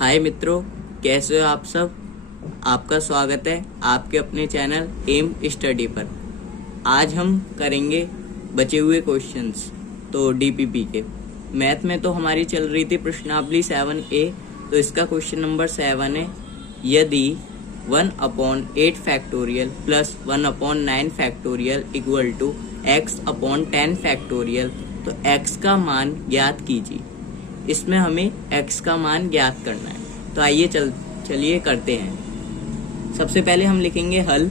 हाय मित्रों, कैसे हो आप सब। आपका स्वागत है आपके अपने चैनल एम स्टडी पर। आज हम करेंगे बचे हुए क्वेश्चंस। तो डीपीपी के मैथ में तो हमारी चल रही थी प्रश्नावली 7A। तो इसका क्वेश्चन नंबर 7 है, यदि 1/8 factorial plus 1/9 factorial equal to x/10 factorial, तो x का मान ज्ञात कीजिए। इसमें हमें x का मान ज्ञात करना है। तो आइए चलिए करते हैं। सबसे पहले हम लिखेंगे हल,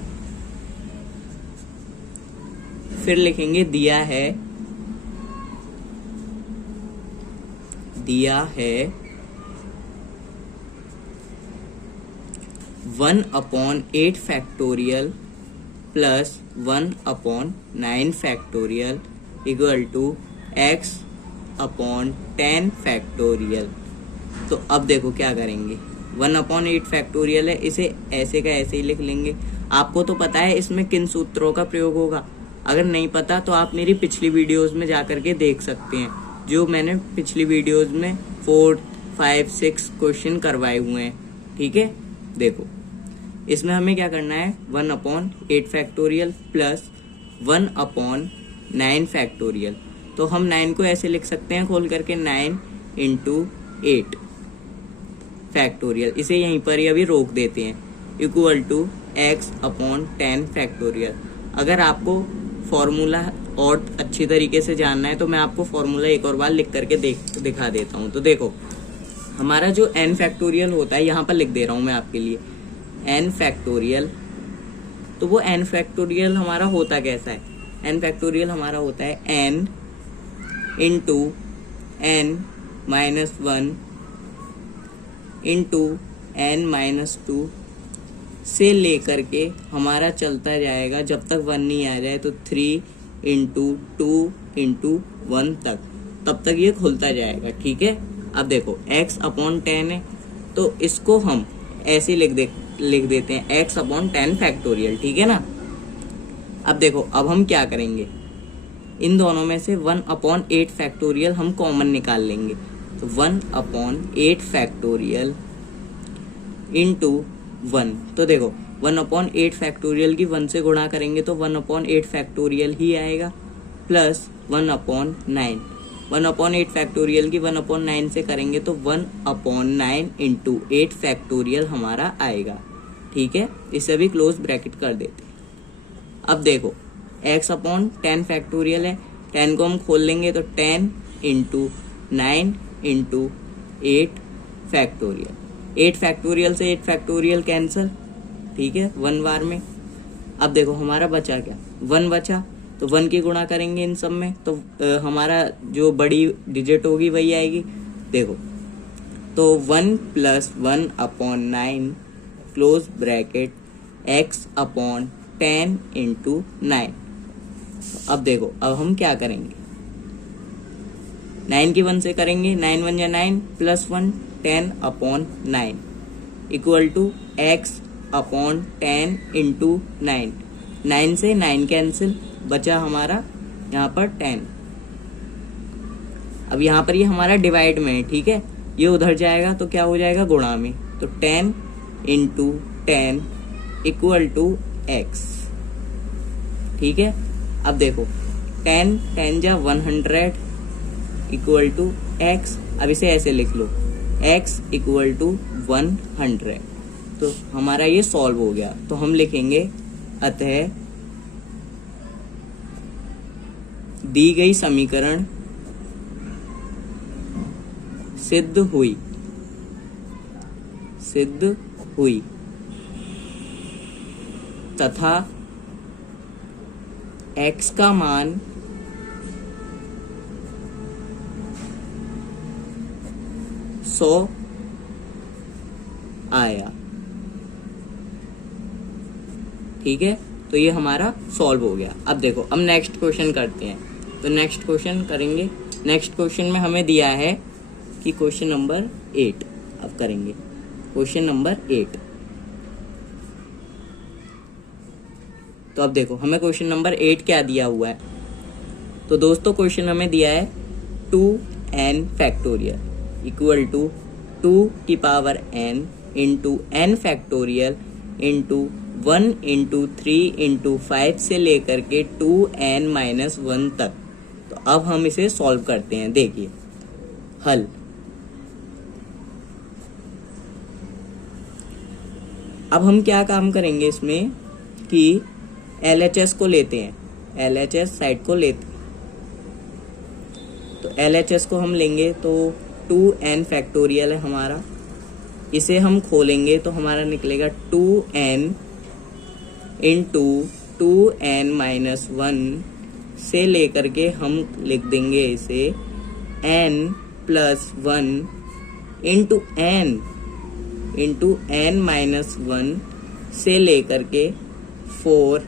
फिर लिखेंगे दिया है 1/8 factorial plus 1/9 factorial equal to x/10 factorial. तो अब देखो क्या करेंगे, 1/8 फैक्टोरियल है, इसे ऐसे का ऐसे ही लिख लेंगे। आपको तो पता है इसमें किन सूत्रों का प्रयोग होगा। अगर नहीं पता तो आप मेरी पिछली वीडियोस में जा करके देख सकते हैं, जो मैंने पिछली वीडियोस में 4, 5, 6 क्वेश्चन करवाए हुए हैं। ठीक है, देखो इसमें हमें क्या करना है, 1/8 फैक्टोरियल प्लस 1/9 फैक्टोरियल। तो हम 9 को ऐसे लिख सकते हैं खोल करके, 9 × 8 फैक्टोरियल। इसे यहीं पर ही अभी रोक देते हैं, इक्वल टू x/10 फैक्टोरियल। अगर आपको फॉर्मूला और अच्छी तरीके से जानना है तो मैं आपको फॉर्मूला एक और बार लिख करके दिखा देता हूँ। तो देखो हमारा जो n फैक्टोरियल होता है, यहाँ पर लिख दे रहा हूँ मैं आपके लिए, n फैक्टोरियल। तो वो n फैक्टोरियल हमारा होता कैसा है, n फैक्टोरियल हमारा होता है n × n-1 × n-2 से लेकर के हमारा चलता जाएगा जब तक 1 नहीं आ जाए, तो 3 × 2 × 1 तक, तब तक ये खुलता जाएगा। ठीक है, अब देखो x/10 है, तो इसको हम ऐसे लिख देते हैं x/10 फैक्टोरियल। ठीक है ना। अब देखो अब हम क्या करेंगे, इन दोनों में से 1/8 फैक्टोरियल हम कॉमन निकाल लेंगे। तो 1/8 फैक्टोरियल इंटू 1। तो देखो 1/8 फैक्टोरियल की 1 से गुणा करेंगे तो 1/8 फैक्टोरियल ही आएगा, प्लस 1/9। 1/8 फैक्टोरियल की 1/9 से करेंगे तो 1/9 × 8 फैक्टोरियल हमारा आएगा। ठीक है, इसे भी क्लोज ब्रैकेट कर देते हैं। अब देखो x/10 फैक्टोरियल है, 10 को हम खोल लेंगे तो 10 × 9 × 8 फैक्टोरियल। 8 फैक्टोरियल से 8 फैक्टोरियल कैंसिल। ठीक है, 1 बार में। अब देखो हमारा बचा क्या, 1 बचा, तो 1 की गुणा करेंगे इन सब में, तो हमारा जो बड़ी डिजिट होगी वही आएगी। देखो तो 1 + 1/9 क्लोज ब्रैकेट x/10 × 9। अब देखो अब हम क्या करेंगे, 9 की 1 से करेंगे, 9 × 1 = 9 प्लस 1 10/9 इक्वल टू x/10 × 9। 9 से 9 कैंसिल, बचा हमारा यहाँ पर 10। अब यहाँ पर ये हमारा डिवाइड में है। ठीक है, ये उधर जाएगा तो क्या हो जाएगा, गुणा में। तो 10 × 10 इक्वल टू x। ठीक है, अब देखो 10 10 जा 100 इक्वल टू x। अब इसे ऐसे लिख लो, x इक्वल टू 100। तो हमारा ये सॉल्व हो गया। तो हम लिखेंगे, अतः दी गई समीकरण सिद्ध हुई तथा x का मान 100 आया। ठीक है, तो ये हमारा सॉल्व हो गया। अब देखो अब नेक्स्ट क्वेश्चन करते हैं। तो नेक्स्ट क्वेश्चन करेंगे। नेक्स्ट क्वेश्चन में हमें दिया है कि क्वेश्चन नंबर 8। अब करेंगे क्वेश्चन नंबर 8। तो अब देखो हमें क्वेश्चन नंबर 8 क्या दिया हुआ है। तो दोस्तों क्वेश्चन हमें दिया है 2n फैक्टोरियल इक्वल टू 2 की power n into n factorial into 1 into 3 into 5 से लेकर के 2n-1 तक। तो अब हम इसे सॉल्व करते हैं। देखिए हल। अब हम क्या काम करेंगे इसमें कि LHS को लेते हैं, LHS साइड को लेते हैं। तो LHS को हम लेंगे तो 2n फैक्टोरियल है हमारा, इसे हम खोलेंगे तो हमारा निकलेगा 2n इंटू 2n-1 से लेकर के हम लिख देंगे इसे n+1 इंटू n-1 से लेकर के 4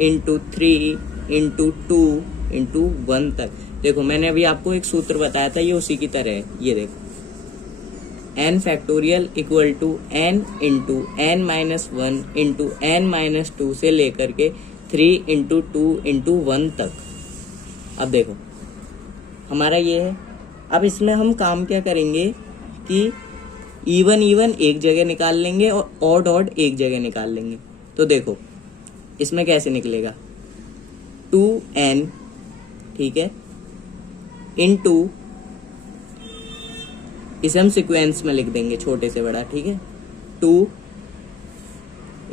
इंटू 3 इंटू 2 इंटू 1 तक। देखो मैंने अभी आपको एक सूत्र बताया था, ये उसी की तरह है। ये देखो n factorial equal to n into n-1 into n-2 से लेकर के 3 इंटू 2 इंटू 1 तक। अब देखो हमारा ये है। अब इसमें हम काम क्या करेंगे कि इवन एक जगह निकाल लेंगे और ऑड एक जगह निकाल लेंगे। तो देखो इसमें कैसे निकलेगा 2n, ठीक है, इंटू, इसे हम सीक्वेंस में लिख देंगे छोटे से बड़ा, ठीक है, 2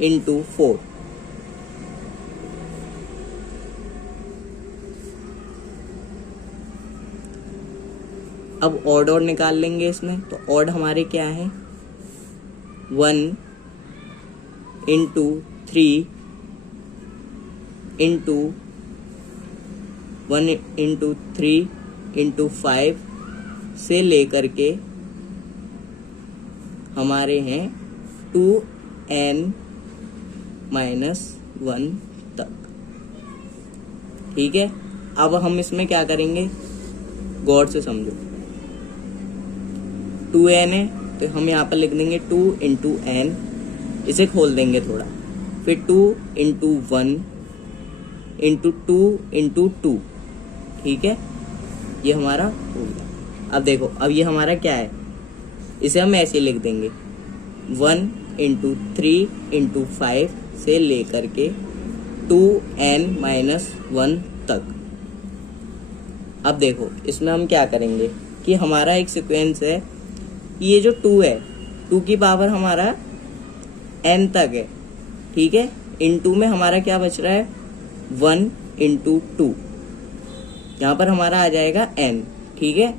इंटू 4। अब ऑड निकाल लेंगे इसमें। तो ऑड हमारे क्या है 1 इंटू 3 इंटू 1 इंटू 3 इंटू 5 से लेकर के हमारे हैं 2n-1 तक, ठीक है। अब हम इसमें क्या करेंगे, गौर से समझो। 2n है तो हम यहाँ पर लिख देंगे 2 इंटू n, इसे खोल देंगे थोड़ा, फिर 2 इंटू 1 इंटू 2 इंटू 2, ठीक है, ये हमारा हो गया। अब देखो अब ये हमारा क्या है, इसे हम ऐसे लिख देंगे 1 इंटू 3 इंटू 5 से लेकर के 2n-1 तक। अब देखो इसमें हम क्या करेंगे कि हमारा एक सीक्वेंस है, ये जो 2 है 2 की पावर हमारा n तक है, ठीक है। इंटू में हमारा क्या बच रहा है 1 इंटू 2, यहाँ पर हमारा आ जाएगा n, ठीक है,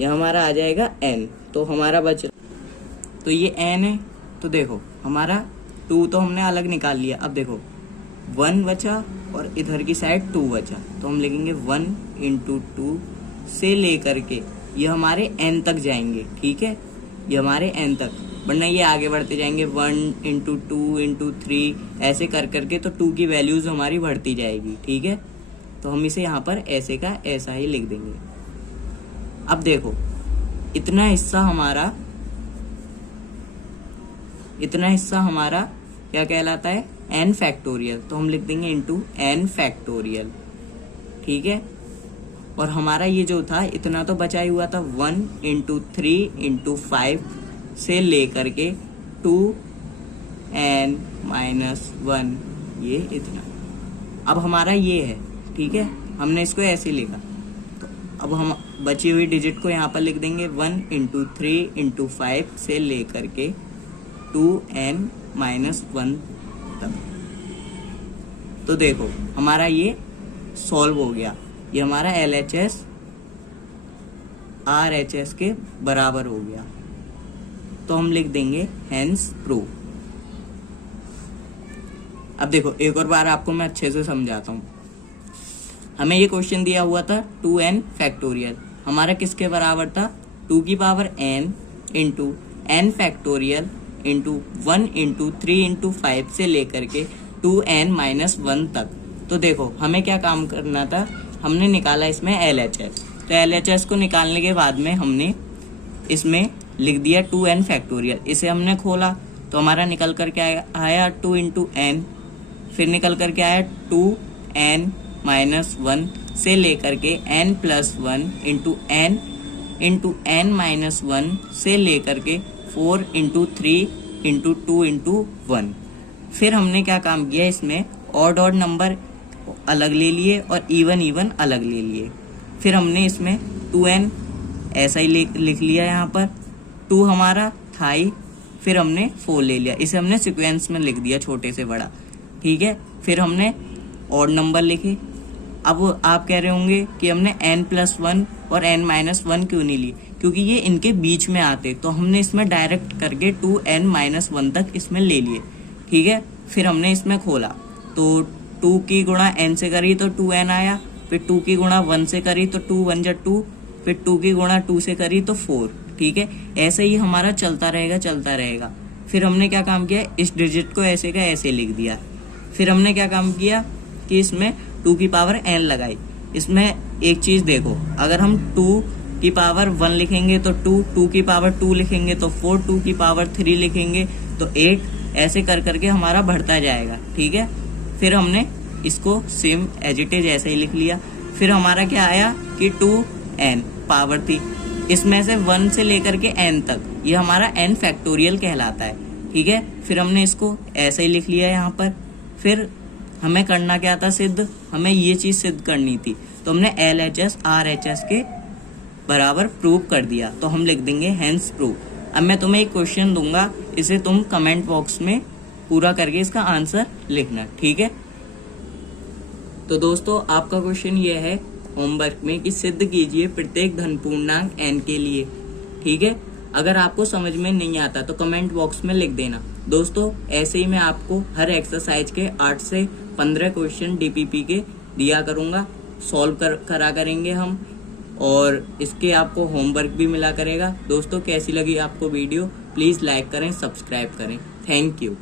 यह हमारा आ जाएगा n। तो हमारा बच, तो ये n है। तो देखो हमारा 2 तो हमने अलग निकाल लिया। अब देखो 1 बचा और इधर की साइड 2 बचा, तो हम लिखेंगे 1 इंटू 2 से लेकर के ये हमारे n तक जाएंगे, ठीक है, ये हमारे n तक, वरना ये आगे बढ़ते जाएंगे 1 इंटू 2 इंटू 3 ऐसे कर करके, तो 2 की वैल्यूज हमारी बढ़ती जाएगी, ठीक है। तो हम इसे यहाँ पर ऐसे का ऐसा ही लिख देंगे। अब देखो इतना हिस्सा हमारा क्या कहलाता है n फैक्टोरियल, तो हम लिख देंगे इंटू n फैक्टोरियल, ठीक है। और हमारा ये जो था इतना तो बचा ही हुआ था 1 इंटू 3 इंटू 5 से लेकर के 2n-1, ये इतना। अब हमारा ये है, ठीक है, हमने इसको ऐसे लिखा। तो अब हम बची हुई डिजिट को यहाँ पर लिख देंगे 1 इंटू 3 इंटू 5 से लेकर के 2n-1 तक। तो देखो हमारा ये सॉल्व हो गया, ये हमारा LHS RHS के बराबर हो गया। तो हम लिख देंगे हेंस प्रूव। अब देखो एक और बार आपको मैं अच्छे से समझाता हूँ। हमें ये क्वेश्चन दिया हुआ था 2n फैक्टोरियल, हमारा किसके बराबर था 2 की power n into n factorial into 1 into 3 into 5 से लेकर के 2n-1 तक। तो देखो हमें क्या काम करना था, हमने निकाला इसमें LHS। तो LHS को निकालने के बाद में हमने इसमें लिख दिया 2n फैक्टोरियल, इसे हमने खोला तो हमारा निकल कर क्या आया 2 इंटू n, फिर निकल कर क्या आया 2n-1 से लेकर के n+1 into n into n minus 1 से लेकर के 4 इंटू 3 इंटू 2 इंटू 1। फिर हमने क्या काम किया, इसमें ऑड ऑड नंबर अलग ले लिए और इवन अलग ले लिए। फिर हमने इसमें 2n ऐसा ही लिख लिया, यहाँ पर 2 हमारा था ही, फिर हमने 4 ले लिया, इसे हमने सीक्वेंस में लिख दिया छोटे से बड़ा, ठीक है। फिर हमने ऑड नंबर लिखे। अब आप कह रहे होंगे कि हमने n+1 और n-1 क्यों नहीं ली, क्योंकि ये इनके बीच में आते, तो हमने इसमें डायरेक्ट करके 2n-1 तक इसमें ले लिए, ठीक है। फिर हमने इसमें खोला तो 2 की गुणा n से करी तो 2n आया, फिर 2 की गुणा 1 से करी तो 2 1 जा 2, फिर 2 की गुणा 2 से करी तो 4, ठीक है। ऐसे ही हमारा चलता रहेगा। फिर हमने क्या काम किया, इस डिजिट को ऐसे का ऐसे लिख दिया। फिर हमने क्या काम किया कि इसमें 2 की पावर n लगाई। इसमें एक चीज देखो, अगर हम 2 की पावर 1 लिखेंगे तो 2 की पावर 2 लिखेंगे तो 4, 2 की पावर 3 लिखेंगे तो 8, ऐसे कर करके हमारा बढ़ता जाएगा, ठीक है। फिर हमने इसको सेम एज इट इज ऐसे ही लिख लिया। फिर हमारा क्या आया कि 2n पावर थी, इसमें से 1 से लेकर के n तक, ये हमारा n फैक्टोरियल कहलाता है, ठीक है। फिर हमने इसको ऐसे ही लिख लिया यहाँ पर। फिर हमें करना क्या था, सिद्ध, हमें ये चीज सिद्ध करनी थी, तो हमने LHS RHS के बराबर प्रूव कर दिया, तो हम लिख देंगे हेंस प्रूव। अब मैं तुम्हें एक क्वेश्चन दूंगा, इसे तुम कमेंट बॉक्स में पूरा करके इसका आंसर लिखना, ठीक है। तो दोस्तों आपका क्वेश्चन ये है होमवर्क में कि सिद्ध कीजिए प्रत्येक धन पूर्णांक n के लिए, ठीक है। अगर आपको समझ में नहीं आता तो कमेंट बॉक्स में लिख देना। दोस्तों ऐसे ही मैं आपको हर एक्सरसाइज के 8 से 15 क्वेश्चन DPP के दिया करूंगा, सॉल्व करा करेंगे हम, और इसके आपको होमवर्क भी मिला करेगा। दोस्तों कैसी लगी आपको वीडियो, प्लीज़ लाइक करें, सब्सक्राइब करें। Thank you.